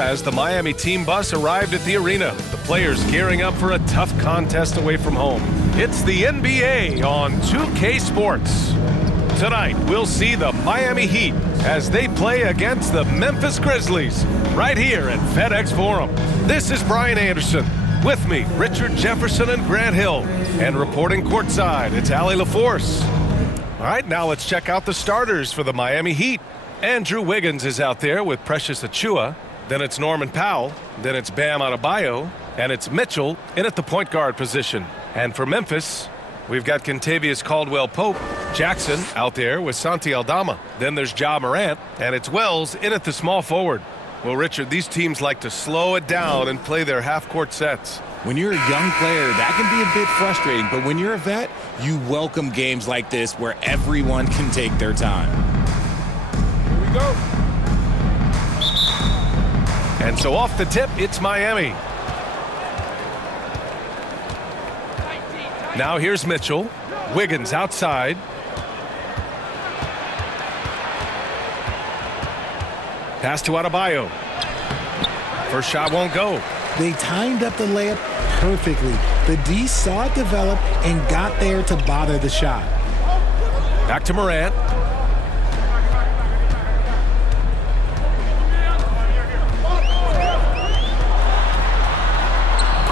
as the Miami team bus arrived at the arena. The players gearing up for a tough contest away from home. It's the NBA on 2K Sports. Tonight, we'll see the Miami Heat as they play against the Memphis Grizzlies right here at FedExForum. This is Brian Anderson. With me, Richard Jefferson and Grant Hill. And reporting courtside, it's Allie LaForce. All right, now let's check out the starters for the Miami Heat. Andrew Wiggins is out there with Precious Achiuwa. Then it's Norman Powell. Then it's Bam Adebayo. And it's Mitchell in at the point guard position. And for Memphis, we've got Kentavious Caldwell-Pope. Jackson out there with Santi Aldama. Then there's Ja Morant. And it's Wells in at the small forward. Well, Richard, these teams like to slow it down and play their half-court sets. When you're a young player, that can be a bit frustrating. But when you're a vet, you welcome games like this where everyone can take their time. Here we go. And so off the tip, it's Miami. Now here's Mitchell. Wiggins outside. Pass to Adebayo. First shot won't go. They timed up the layup perfectly. The D saw it develop and got there to bother the shot. Back to Morant.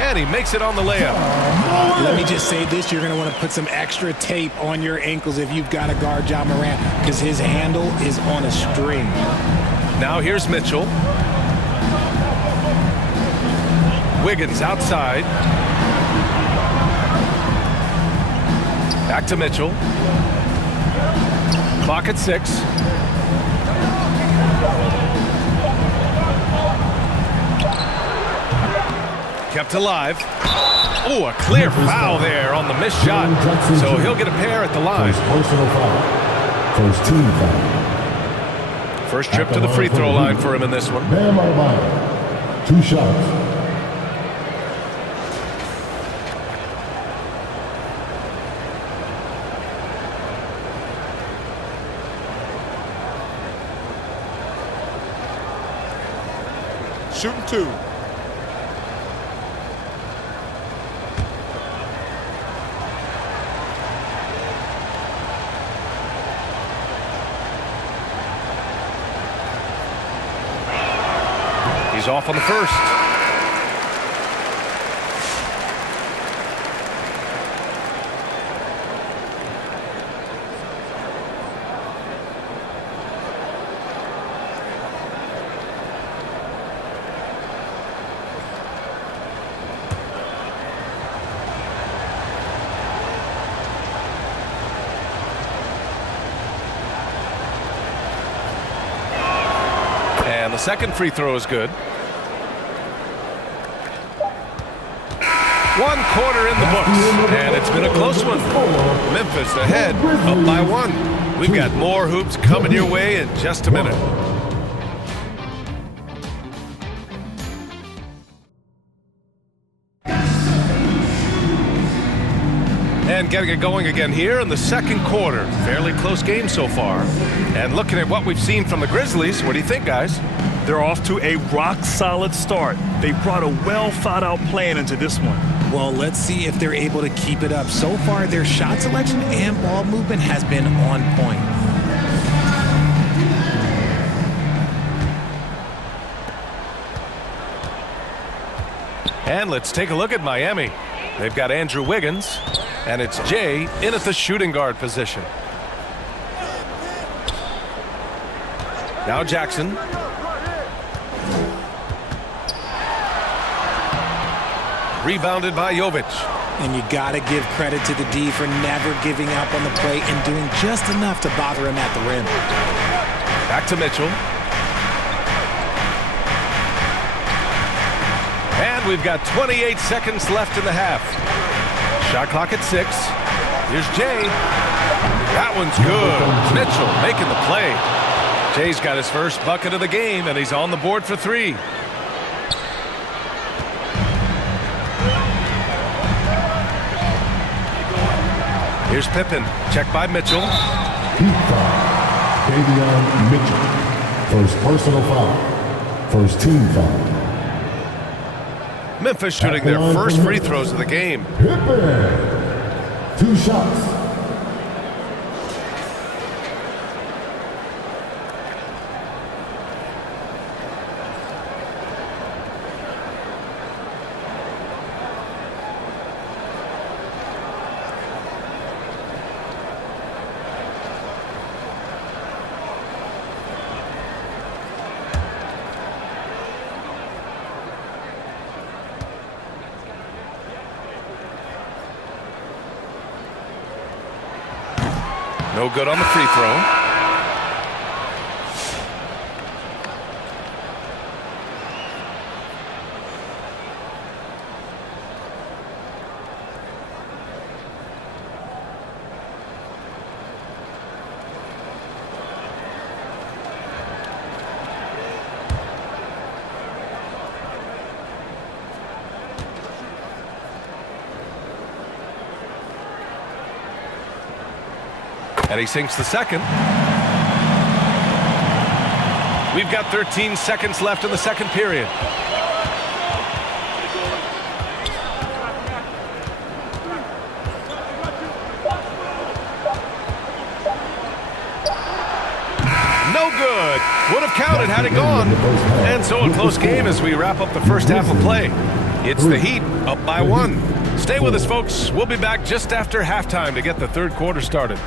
And he makes it on the layup. Let me just say this, you're going to want to put some extra tape on your ankles if you've got to guard Ja Morant because his handle is on a string. Now here's Mitchell. Wiggins outside. Back to Mitchell. Clock at 6. Kept alive. Oh, a clear foul there on the missed shot. So he'll get a pair at the line. Personal foul. First team foul. First trip to the free throw line for him in this one. Bam Adebayo. 2 shots. Shooting 2. He's off on the first. And the second free throw is good. 1 quarter in the books, and it's been a close one. Memphis ahead, up by 1. We've got more hoops coming your way in just a minute. And getting it going again here in the second quarter. Fairly close game so far. And looking at what we've seen from the Grizzlies, what do you think, guys? They're off to a rock-solid start. They brought a well-thought-out plan into this one. Well, let's see if they're able to keep it up. So far, their shot selection and ball movement has been on point. And let's take a look at Miami. They've got Andrew Wiggins, and it's Jay in at the shooting guard position. Now Jackson. Rebounded by Jovic. And you got to give credit to the D for never giving up on the play and doing just enough to bother him at the rim. Back to Mitchell. And we've got 28 seconds left in the half. Shot clock at 6. Here's Jay. That one's good. Mitchell making the play. Jay's got his first bucket of the game, and he's on the board for 3. Here's Pippen. Check by Mitchell. Heat foul. Davion Mitchell. First personal foul. First team foul. Memphis shooting their first free throws of the game. Pippen. 2 shots. No good on the free throw. And he sinks the second. We've got 13 seconds left in the second period. No good. Would have counted had it gone. And so a close game as we wrap up the first half of play. It's the Heat up by 1. Stay with us, folks. We'll be back just after halftime to get the third quarter started.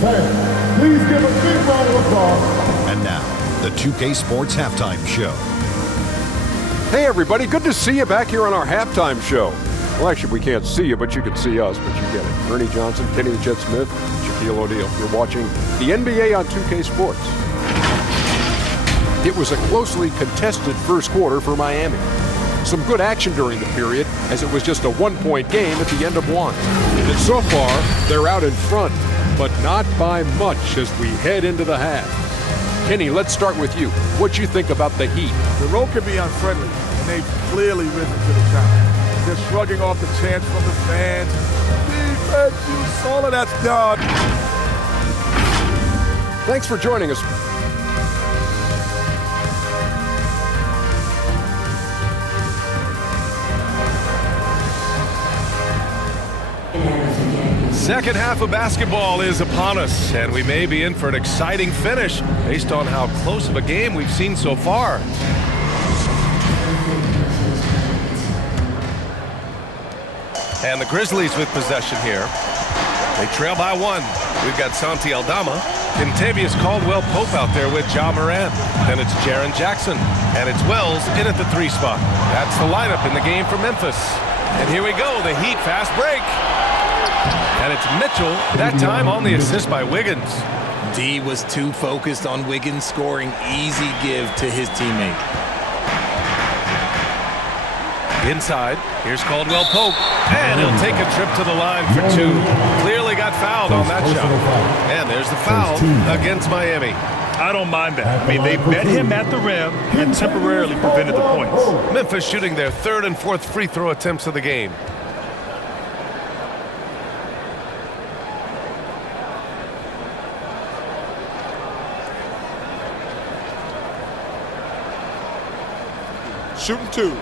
Fans, please give a big round of applause. And now, the 2K Sports Halftime Show. Hey everybody, good to see you back here on our halftime show. Well, actually, we can't see you, but you can see us, but you get it. Ernie Johnson, Kenny the Jet Smith, Shaquille O'Neal. You're watching the NBA on 2K Sports. It was a closely contested first quarter for Miami. Some good action during the period, as it was just a one-point game at the end of one. And so far, they're out in front, but not by much as we head into the half. Kenny, let's start with you. What you think about the Heat? The road can be unfriendly, and they've clearly risen to the challenge. They're shrugging off the chants from the fans. Defense, you saw it, that's done. Thanks for joining us. Second half of basketball is upon us, and we may be in for an exciting finish based on how close of a game we've seen so far. And the Grizzlies with possession here. They trail by 1. We've got Santi Aldama, Kentavious Caldwell-Pope out there with Ja Morant. Then it's Jaren Jackson, and it's Wells in at the 3 spot. That's the lineup in the game for Memphis. And here we go, the Heat fast break. And it's Mitchell, that time on the assist by Wiggins. D was too focused on Wiggins scoring. Easy give to his teammate. Inside, here's Caldwell-Pope. And he'll take a trip to the line for 2. Clearly got fouled on that shot. And there's the foul against Miami. I don't mind that. I mean, they met him at the rim and temporarily prevented the points. Memphis shooting their 3rd and 4th free throw attempts of the game. Shooting 2.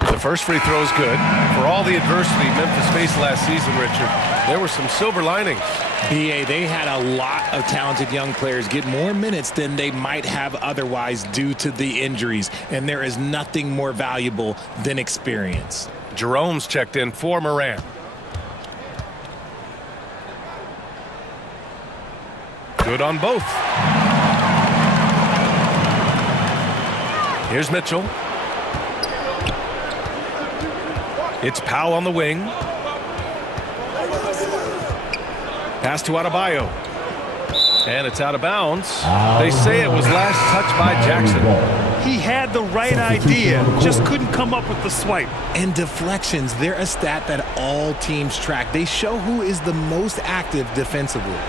The first free throw is good. For all the adversity Memphis faced last season, Richard, there were some silver linings. BA, they had a lot of talented young players get more minutes than they might have otherwise due to the injuries, and there is nothing more valuable than experience. Jerome's checked in for Morant. Good on both. Here's Mitchell. It's Powell on the wing. Pass to Adebayo. And it's out of bounds. They say it was last touched by Jackson. He had the right idea, just couldn't come up with the swipe. And deflections, they're a stat that all teams track. They show who is the most active defensively.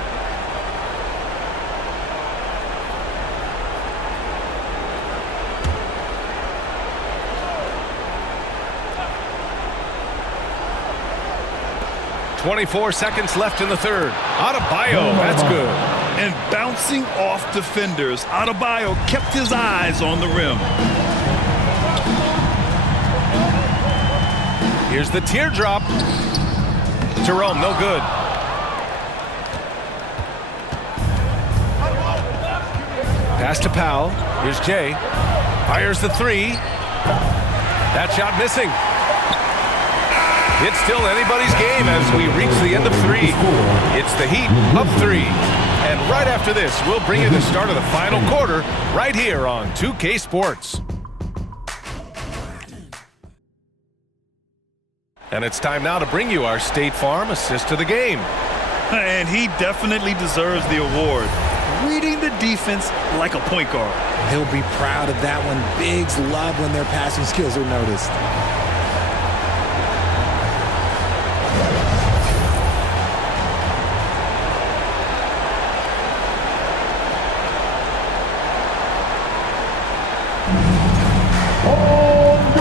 24 seconds left in the third. Adebayo, that's good. And bouncing off defenders, Adebayo kept his eyes on the rim. Here's the teardrop. Jerome, no good. Pass to Powell. Here's Jay. Fires the three. That shot missing. It's still anybody's game as we reach the end of three. It's the Heat up three. And right after this, we'll bring you the start of the final quarter right here on 2K Sports. And it's time now to bring you our State Farm assist of the game. And he definitely deserves the award. Reading the defense like a point guard. He'll be proud of that one. Bigs love when their passing skills are noticed.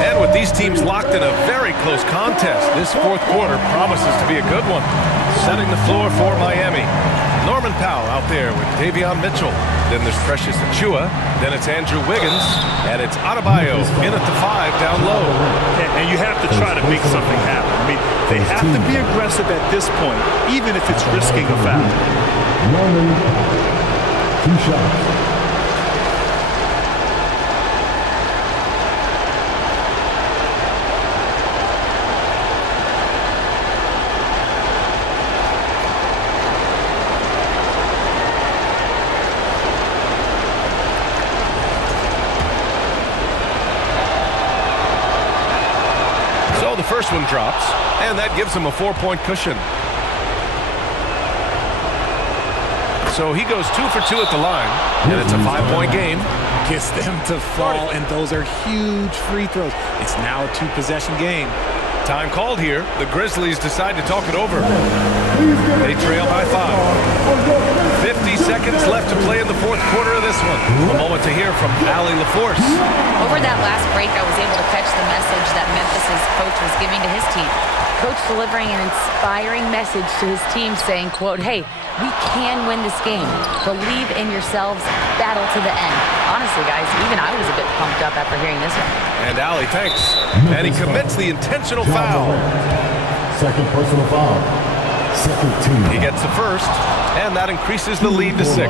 And with these teams locked in a very close contest, this fourth quarter promises to be a good one. Setting the floor for Miami. Norman Powell out there with Davion Mitchell. Then there's Precious Achua. Then it's Andrew Wiggins. And it's Adebayo in at the 5 down low. And you have to try to make something happen. I mean, they have to be aggressive at this point, even if it's risking a foul. Norman, 2 shots. So the first one drops, and that gives him a 4-point cushion. So he goes 2 for 2 at the line, and it's a 5-point game. Gets them to fall, and those are huge free throws. It's now a 2-possession game. Time called here. The Grizzlies decide to talk it over. They trail by 5. 50 seconds left to play in the fourth quarter of this one. A moment to hear from Allie LaForce. Over that last break, I was able to catch the message that Memphis's coach was giving to his team. Coach delivering an inspiring message to his team saying, quote, "Hey, we can win this game. Believe in yourselves. Battle to the end." Honestly, guys, even I was a bit pumped up after hearing this one. And Allie, thanks. And he commits the intentional foul. Second personal foul. Second team. He gets the first, and that increases the lead to 6.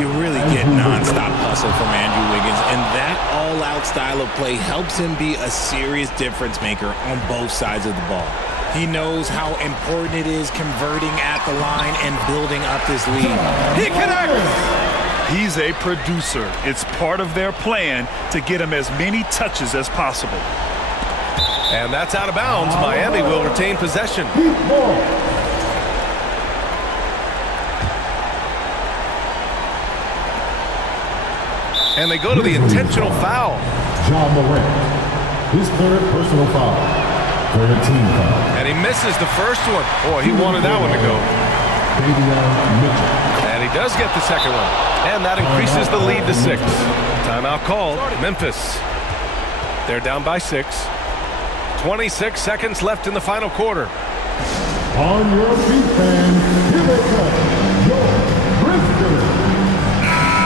You really get nonstop hustle from Andrew Wiggins, and that all-out style of play helps him be a serious difference maker on both sides of the ball. He knows how important it is converting at the line and building up this lead. He connects! He's a producer. It's part of their plan to get him as many touches as possible. And that's out of bounds. Miami will retain possession. And they go to the intentional foul. Ja Morant, his third personal foul. Third team foul. And he misses the first one. Boy, he wanted that one to go. Davion Mitchell. And he does get the second one. And that increases the lead to 6. Timeout called. Memphis. They're down by 6. 26 seconds left in the final quarter. On your feet, fans. Here they come. Your Grizzlies.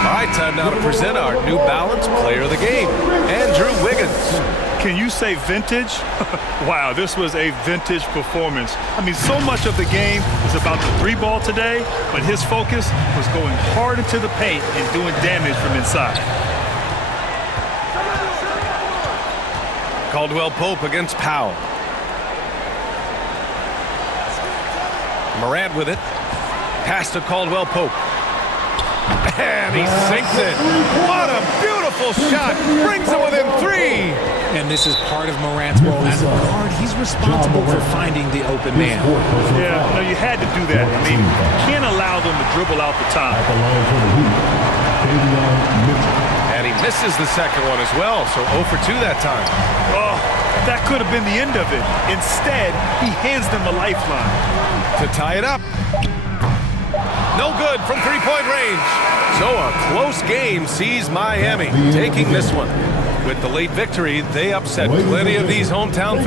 All right, time now to present our New Balance Player of the Game, Andrew Wiggins. Can you say vintage? Wow, this was a vintage performance. I mean, so much of the game was about the 3-ball today, but his focus was going hard into the paint and doing damage from inside. Caldwell Pope against Powell. Morant with it. Pass to Caldwell Pope. And he sinks it. What a beautiful shot. Brings it within 3. And this is part of Morant's role as a guard. He's responsible for finding the open man. Yeah, no, you had to do that. I mean, you can't allow them to dribble out the top. At the line for the Heat, Davion Mitchell. And he misses the second one as well, so 0 for 2 that time. Oh, that could have been the end of it. Instead, he hands them a lifeline. To tie it up. No good from 3-point range. So a close game sees Miami taking this one. With the late victory, they upset plenty of these hometown fans.